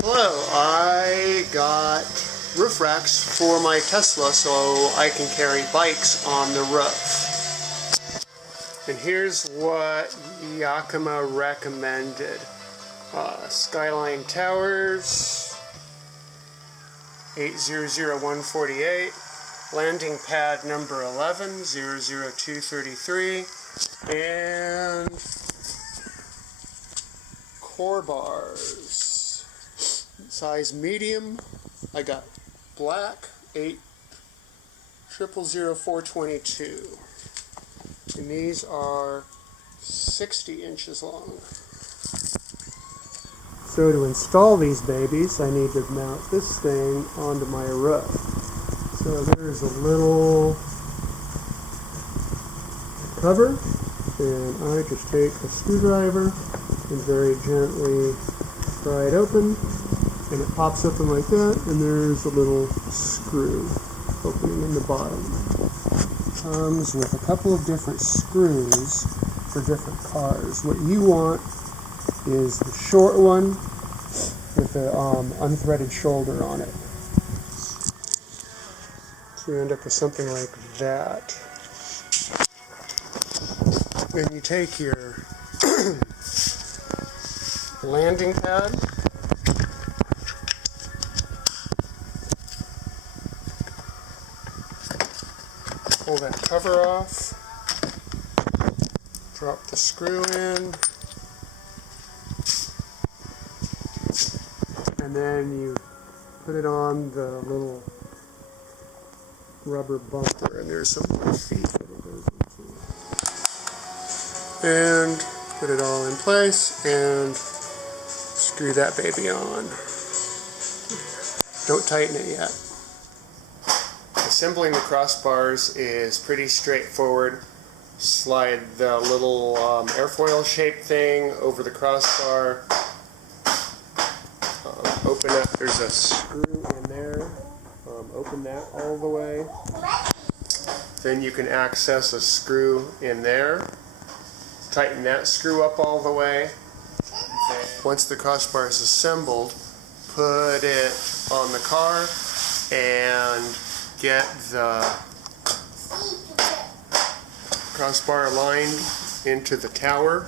Hello, I got roof racks for my Tesla so I can carry bikes on the roof. And here's what Yakima recommended. Skyline Towers, 800148, landing pad number 11, 00233, and crossbars. Size medium. I got black 8000422, and these are 60 inches long. So to install these babies, I need to mount this thing onto my roof. So there's a little cover, and I just take a screwdriver and very gently pry it open, and it pops open like that, and there's a little screw opening in the bottom. Comes with a couple of different screws for different cars. What you want is the short one with the unthreaded shoulder on it. So you end up with something like that. Then you take your landing pad, pull that cover off, drop the screw in, and then you put it on the little rubber bumper, and there's some little feet that it goes into. And put it all in place and screw that baby on. Don't tighten it yet. Assembling the crossbars is pretty straightforward. Slide the little airfoil shaped thing over the crossbar. Open up, there's a screw in there. Open that all the way. Then you can access a screw in there. Tighten that screw up all the way. Once the crossbar is assembled, put it on the car and get the crossbar aligned into the tower.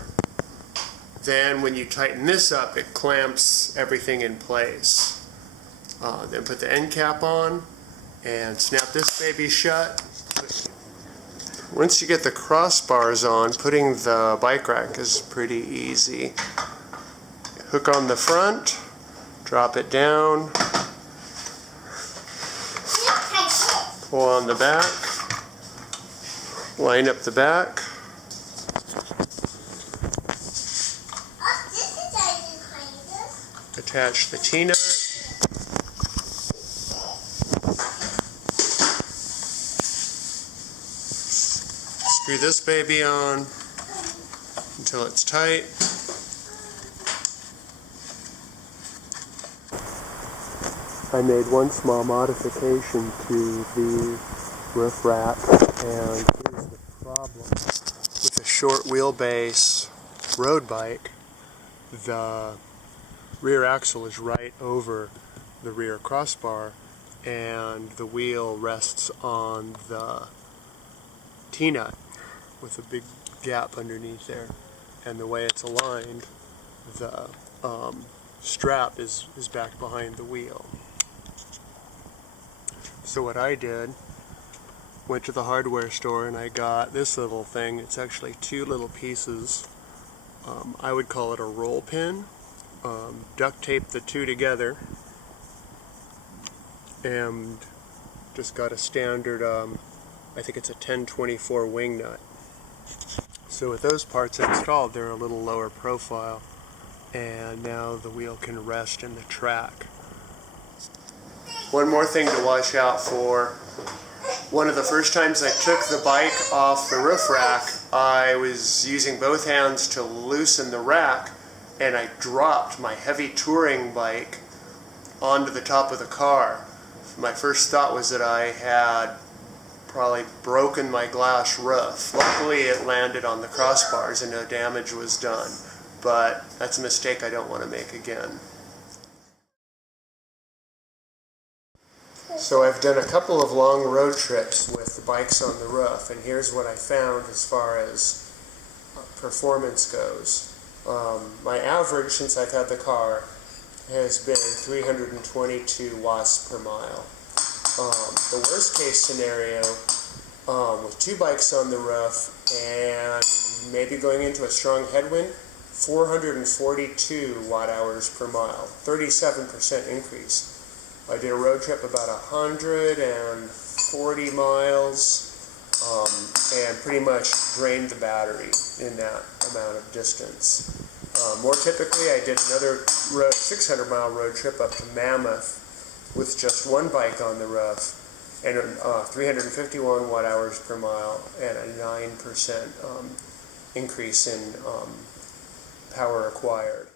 Then when you tighten this up, it clamps everything in place. Then put the end cap on and snap this baby shut. Once you get the crossbars on, putting the bike rack is pretty easy. Hook on the front, drop it down, pull on the back, line up the back, attach the T-nut, screw this baby on until it's tight. I made one small modification to the roof rack, and here's the problem. With a short wheelbase road bike, the rear axle is right over the rear crossbar, and the wheel rests on the T-nut with a big gap underneath there. And the way it's aligned, the strap is back behind the wheel. So what I did, went to the hardware store and I got this little thing. It's actually two little pieces. I would call it a roll pin. Duct tape the two together and just got a standard, I think it's a 1024 wing nut. So with those parts installed, they're a little lower profile, and now the wheel can rest in the track. One more thing to watch out for. One of the first times I took the bike off the roof rack, I was using both hands to loosen the rack, and I dropped my heavy touring bike onto the top of the car. My first thought was that I had probably broken my glass roof. Luckily it landed on the crossbars and no damage was done, but that's a mistake I don't want to make again. So I've done a couple of long road trips with the bikes on the roof, and here's what I found as far as performance goes. My average since I've had the car has been 322 watts per mile. The worst case scenario, with two bikes on the roof and maybe going into a strong headwind, 442 watt hours per mile, 37% increase. I did a road trip about 140 miles and pretty much drained the battery in that amount of distance. More typically, I did another 600-mile road trip up to Mammoth with just one bike on the roof and 351 watt hours per mile and a 9% increase in power acquired.